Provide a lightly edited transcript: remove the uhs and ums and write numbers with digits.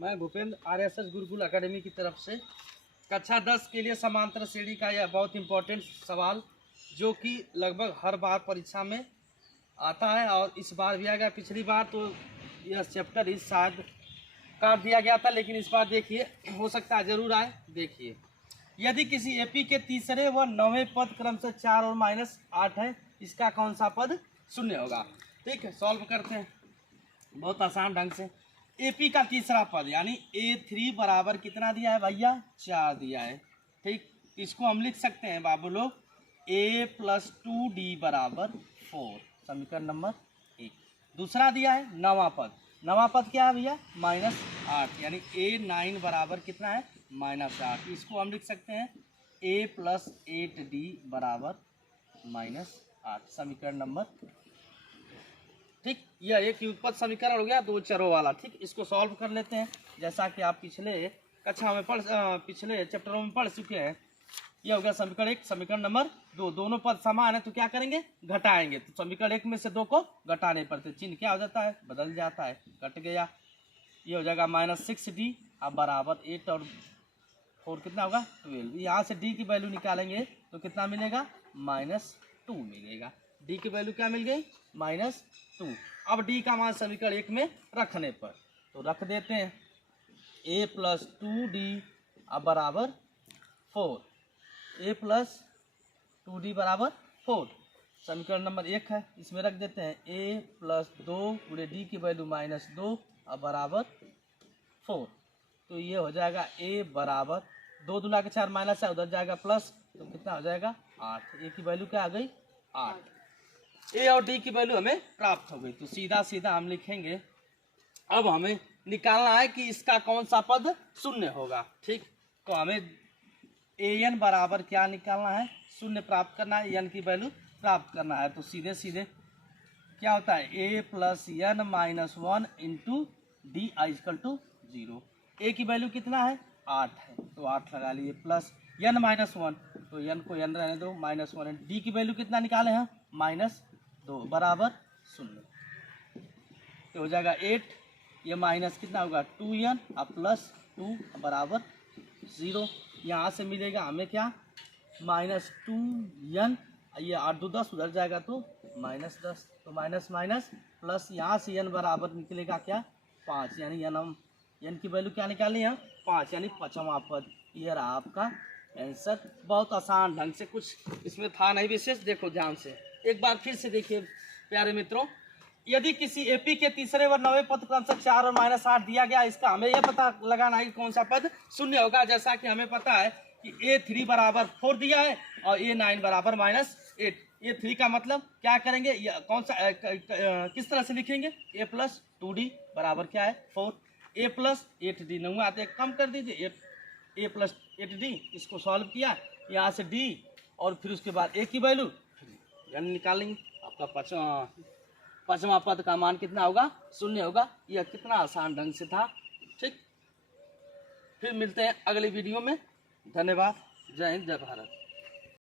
मैं Bhupendra RSS Gurukul academy की तरफ से कक्षा 10 के लिए समांतर श्रेणी का यह बहुत इम्पोर्टेंट सवाल जो कि लगभग हर बार परीक्षा में आता है और इस बार भी आ गया। पिछली बार तो यह चैप्टर इस शायद काट दिया गया था, लेकिन इस बार देखिए हो सकता है जरूर आए। देखिए, यदि किसी एपी के तीसरे व 9वें पद क्रम से 4 और -8 है, इसका कौन सा पद शून्य होगा। ठीक है, सॉल्व करते हैं बहुत आसान ढंग से। एपी का तीसरा पद यानी A3 बराबर कितना दिया है भैया, 4 दिया है। ठीक, इसको हम लिख सकते हैं बाबू लोग A + 2D बराबर 4, समीकरण नंबर 1। दूसरा दिया है नवा पद, नवा पद क्या है भैया, -8 यानी A9 बराबर कितना है, -8। इसको हम लिख सकते हैं A + 8D बराबर -8, समीकरण नंबर। ठीक, यह एक युगपत समीकरण हो गया, 2 चरों वाला। ठीक, इसको सॉल्व कर लेते हैं जैसा कि आप पिछले कक्षा में पिछले चैप्टरों में पढ़ चुके हैं। यह हो गया समीकरण 1। समीकरण नंबर 2, दोनों पद समान है तो क्या करेंगे, घटाएंगे। तो समीकरण 1 में से 2 को घटाने पड़ते, चिन्ह क्या हो जाता है, बदल जाता है, घट गया। ये हो जाएगा -6D अब बराबर 8 और 4 कितना होगा, 12। यहाँ से D की वैल्यू निकालेंगे तो कितना मिलेगा, -2 मिलेगा। D की वैल्यू क्या मिल गई, -2। अब D का मान समीकरण 1 में रखने पर तो रख देते हैं A + 2D अब बराबर 4, A + 2D बराबर 4, समीकरण नंबर 1 है, इसमें रख देते हैं A + 2 × D की वैल्यू -2 अब बराबर 4। तो ये हो जाएगा A बराबर 2 दूना के 4 माइनस है, उधर जाएगा प्लस, तो कितना हो जाएगा 8। A की वैल्यू क्या आ गई, 8। A और D की वैल्यू हमें प्राप्त हो गई। तो सीधा सीधा हम लिखेंगे, अब हमें निकालना है कि इसका कौन सा पद शून्य होगा। ठीक, तो हमें AN बराबर क्या निकालना है, शून्य प्राप्त करना है, n की वैल्यू प्राप्त करना है। तो सीधे सीधे क्या होता है, A + n - 1 × D = 0। A की वैल्यू कितना है, 8 है, तो 8 लगा लिए, प्लस n - 1 तो n को n रहने दो, -1। D की वैल्यू कितना निकाले हैं, -2 बराबर 0। तो हो जाएगा 8, ये माइनस कितना होगा 2n और +2 बराबर 0। यहाँ से मिलेगा हमें क्या, -2n, ये 8 2 10 उधर जाएगा तो -10, तो माइनस माइनस प्लस, यहाँ से n बराबर निकलेगा क्या, 5, यानी n की वैल्यू क्या निकाली है, 5, यानी 5वां पद। ये रहा आपका आंसर। बहुत आसान ढंग से, कुछ इसमें था नहीं विशेष। देखो ध्यान से एक बार फिर से देखिए प्यारे मित्रों, यदि किसी एपी के तीसरे व 9वें पद क्रम से 4 और -8 दिया गया, इसका हमें यह पता लगाना है कि कौन सा पद शून्य होगा। जैसा कि हमें पता है कि A3 बराबर 4 दिया है और A9 बराबर -8। A3 का मतलब क्या करेंगे, कौन सा किस तरह से लिखेंगे, A + 2D बराबर क्या है, 4। A + 8D 9 आते कम कर दीजिए, A + 8D, इसको सॉल्व किया, यहाँ से D और फिर उसके बाद A की वैल्यू यानी निकालेंगे। आपका 5वां पद का मान कितना होगा, शून्य होगा। यह कितना आसान ढंग से था। ठीक, फिर मिलते हैं अगले वीडियो में। धन्यवाद। जय हिंद, जय भारत।